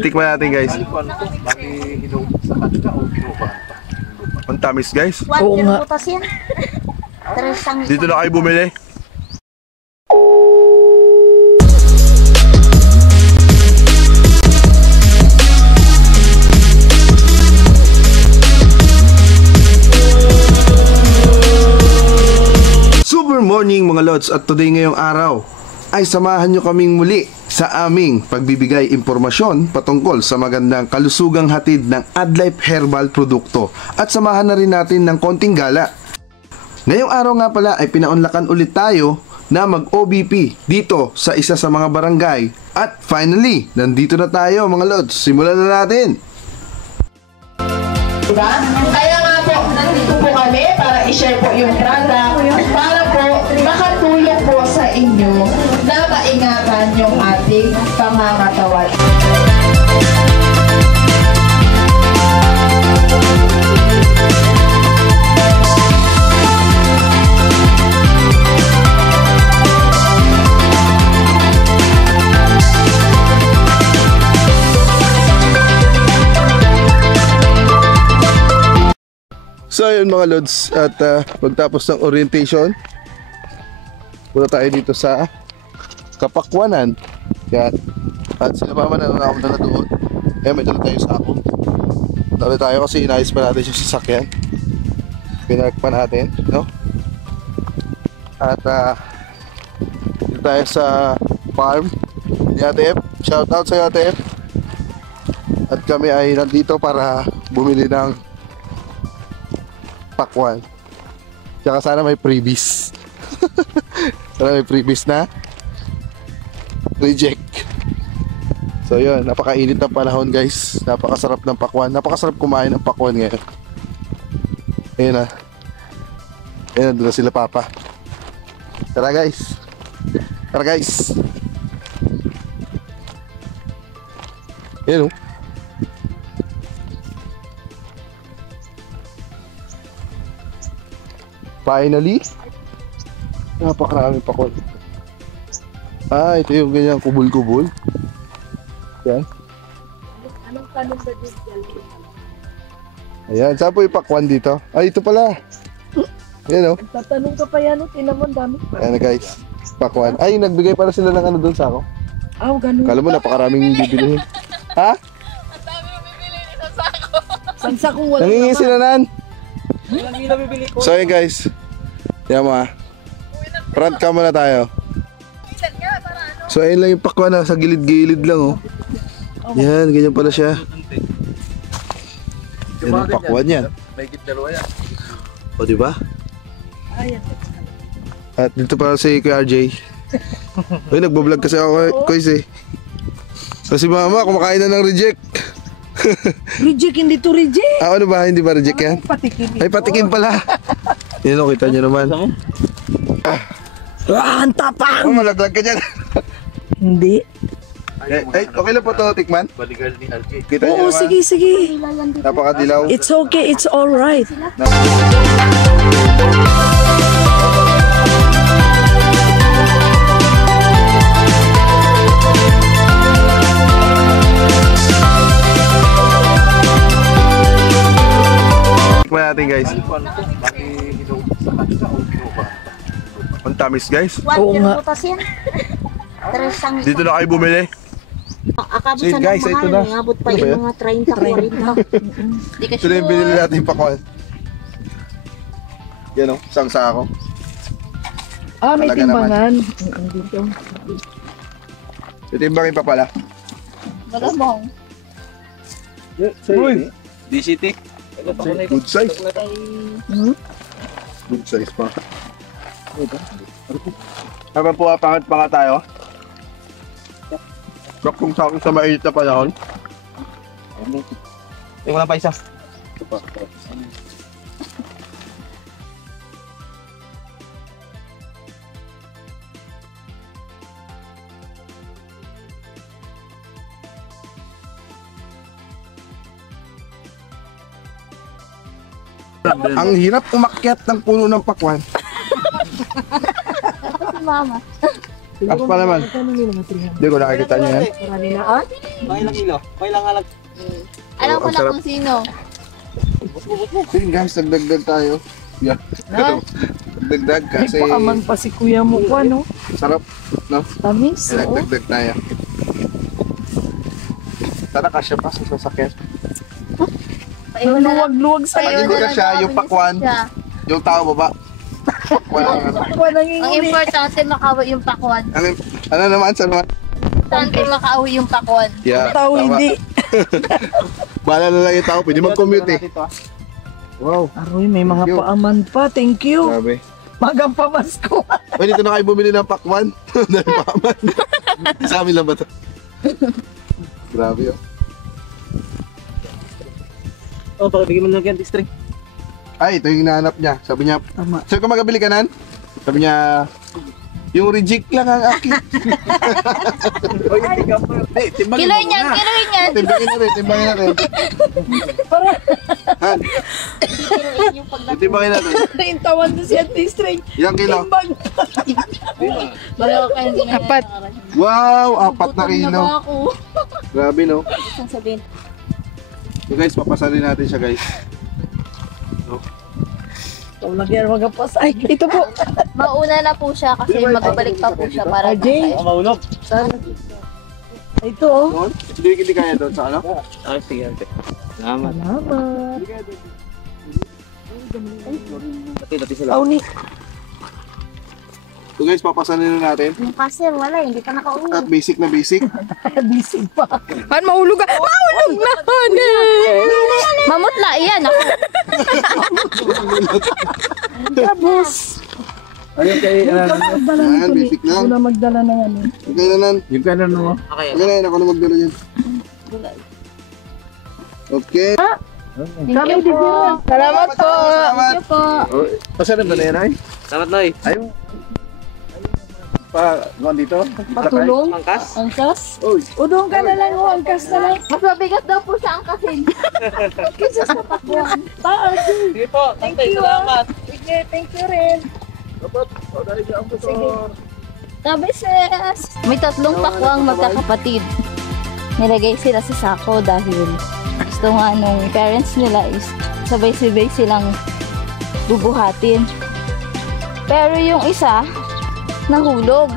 Titikman natin guys. Ang tamis guys. Oo nga. Dito na kayo bumili. Super morning mga lods, at today ngayong araw ay samahan nyo kaming muli sa aming pagbibigay impormasyon patungkol sa magandang kalusugang hatid ng Adlife Herbal produkto, at samahan na rin natin ng konting gala. Ngayong araw nga pala ay pinaunlakan ulit tayo na mag-OBP dito sa isa sa mga barangay, at finally nandito na tayo mga lods. Simulan na natin. Kaya nga po, nandito po kami para i-share po yung product para po makatulong po sa inyo na maingatan yung ating pangangatawan. So ayun mga lods, at pagtapos ng orientation, punta tayo dito sa Kapakwanan. Yan. At sila mama na ako na doon. Kaya may dala tayo sa ako. Dala tayo kasi inayos pa natin yung sasakyan. Pinark pa natin, no? At dito tayo sa farm ni Ate F. Shout out sa Ate F. At kami ay nandito para bumili ng pakwan. Tsaka sana may freebies. Sana may freebies na reject. So yun, napakainit ng panahon guys. Napakasarap ng pakwan. Napakasarap kumain ng pakwan ngayon. Ayun na. Ayun, doon na sila papa. Tara guys. Tara guys. Ayun o. Finally, napakaraming pakwan. Ito yung ganyan kubul-kubul. Yan. Anong tanong ba dito? Ayan, saan po yung pakwan dito? Ito pala. Ayan o. Tatanong ka pa yan, tinan mo, dami pa. Ayan na guys, pakwan. Nagbigay para sila ng ano doon sa ako. Ganun. Kala mo napakaraming bibilihin. Ha? Ang dami yung bibili sa sako. Sa sakong walang Nangingi sila nan. Walang gila bibili ko. So yun guys, yan mo front cam muna tayo. So ayun lang yung pakwan na sa gilid-gilid lang oh. Yan, ganyan pala siya. Yan ang pakwan yan. May dalawa yan. O diba? Ayan. At dito para si Kuya RJ. Uy, nagbablog kasi ako Kuys eh. Kasi mama, kumakain na ng reject. Reject, hindi to reject. Ano ba? Hindi ba reject yan? Patikin. Ay, patikin pala. Yan o, kita nyo naman. Ang tapang! Malaglag ka dyan. Hindi. Okay lang po ito, tikman? Baligal ni RJ. Kita nyo Oo, naman. sige, sige. Napakadilaw. It's okay, it's alright. Tikman natin guys. Ang tamis guys. Oo nga. Dito na kayo bumili. Akabot So, sa guys, mahal, ito na. abot pa Ano ba yung mga 30, 40. Di ka Ito na yung binili natin yung pakwan. Yan o, isang sako. May Talaga timbangan. Dito. Titimbangin pa pala. Malamang. Uy! DCT. Good size. Good size pa. Habang pumapangat pa nga tayo. Kung sa mainit na panahon. Wala pa isa. Ang hirap umakyat ng puno ng pakwan. Mama. As pa naman. Hindi ko nakikita niyo yan. Marami na Pangilang kilo? Pangilang alag? Alam ko ang na sarap. kung sino. Sige guys, nagdagdag tayo. Yeah. Nagdagdag kasi Paaman pa si kuya mo ko, ano? sarap, no? Tamis, Kaya oo. nagdagdag tayo. Sana kasya pa sa sasakyan. Paiwan na lang. Luwag-luwag sa Pag hindi ka siya, yung pakwan, yung tao baba. Pakwan ang ano. Ako nang Ang inguli. importante makawi yung pakwan. Ano naman, saan naman? Importante makawi yung pakwan. Yeah, Tao tama. hindi. Bahala na lang yung tao, pwede mag-commute eh. Wow, Aroy, may mga Thank you. paaman pa. Thank you. grabe. Magang pamasko. Uy, dito na kayo bumili ng pakwan. Dahil paaman. Sa amin lang ba ito? Grabe oh. Oh, baka bigyan mo ng ganti string. Ay, ito yung hinahanap niya. Sabi niya, Tama. sir, kung magabili ka nan? Sabi niya, yung reject lang ang akin. Kiloy niyan, kiloy niyan. Timbangin natin. Han, timbangin natin. Intawan na siya this string. Ilang kilo? Timbang. Bago kayo ganyan. Apat. Wow, 4 na kilo. Na ba ako? Grabe no? Isang sabihin. So guys, papasalin natin siya guys. Ito lagyan mga pasay. Ito po. Mauna na po siya kasi magbabalik pa po siya para Ajay. Ako maulog. Ito oh. Doon? Hindi kaya doon sa ano? Ah, sige, ante. Salamat. Salamat. Dati sila. Aw ni. So guys, papasalin na natin. yung kasi wala, hindi pa nakauwi. At basic na basic. Bisig pa. Man, mahulog ka. Mahulog na! Mamutla, iyan ako. Tapos. Ayun kay... Magdala Yan, nito ni. basic lang. Una magdala ng ano. Okay na nan. Yung kanan mo. Okay. Okay na yun, ako na magdala yan. Okay. Thank you po. Salamat po. Thank you po. Pasalim ba na yan ay? Salamat, Noy. Ayun. Pa, gawin dito? Patulong. Angkas? Angkas. Uy. Udong ka na lang oh. Angkas na lang. Mas mabigat daw po siya ang kasin. Kisa sa pakwan. Taas. Sige po. Thank you. Sige, thank you rin. Sabi sis. May 3 pakwang magkakapatid. Nilagay sila sa sako dahil gusto nga nung parents nila is sabay-sabay silang bubuhatin. Pero yung isa, nahulog.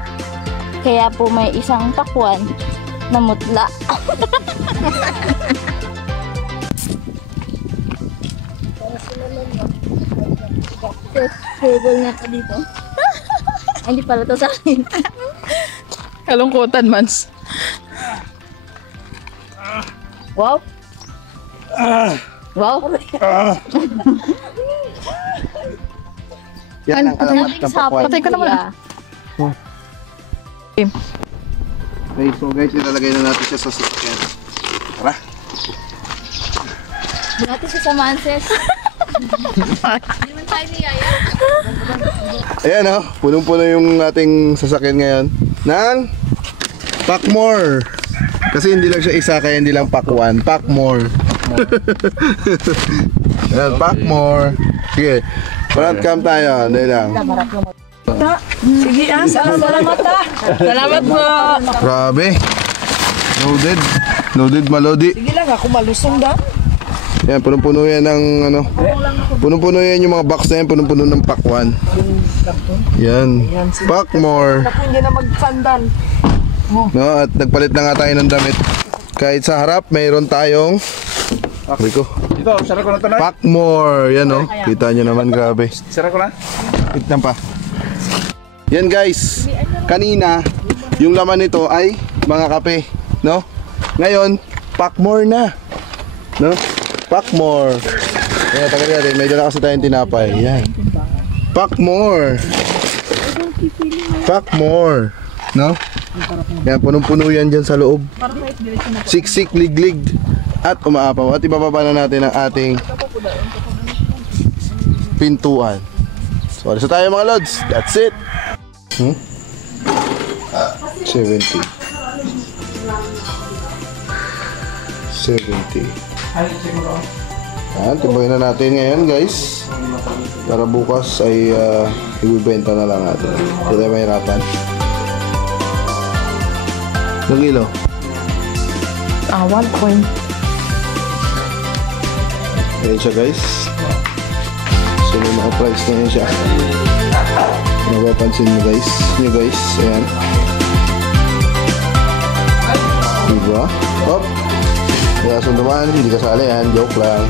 Kaya po may isang pakwan na mutla. Table niya to dito. Ay, hindi pala to sa akin. Kalungkutan, Mans. Wow. Wow. Yan ang alamat ng pakwan. Patay ka naman. Okay, so guys, ilalagay na natin siya sa sasakyan. Tara. Hindi natin siya samahan, sis. Hindi man tayo ni Yaya. Ayan oh, punong-puno yung ating sasakyan ngayon. Nang Packmore. Kasi hindi lang siya isa, kaya hindi lang Pack1. Packmore. Ayan, Packmore. Sige, front cam tayo. Dahil lang. Sige salamat ah. Salamat po. Grabe. Loaded. Loaded, malodi. Sige lang ako malusong da. Yan, punong-puno yan ng ano. Punong-puno yan yung mga box na yan, punong-puno ng Pack1. Yan. Packmore. Ako hindi na magsandan. No, at nagpalit na nga tayo ng damit. Kahit sa harap, mayroon tayong ko. Dito, sarap ko na ito, Noy. Packmore. Yan oh. Kita nyo naman, grabe. Sarap ko na. Tignan pa. Yan guys. Kanina, yung laman nito ay mga kape, no? Ngayon, Packmore na. No? Packmore. Ayan, tagal natin. May dala kasi tayong tinapay. Yan. Packmore. Packmore. No? Yan, punong-puno yan dyan sa loob. Siksik, liglig, at umaapaw. At ibababa na natin ang ating pintuan. So, alis na tayo mga lods. That's it. 70. 70. Yan, tibayin na natin ngayon guys. Para bukas ay ibibenta na lang natin. Hindi tayo mahirapan. 1 kilo. 1 point. Ayan siya guys. So may mga price na yun siya. Napapansin mo guys. Nyo guys. Ayan. Diba? Hop! Kaya so naman, hindi kasali yan. Joke lang.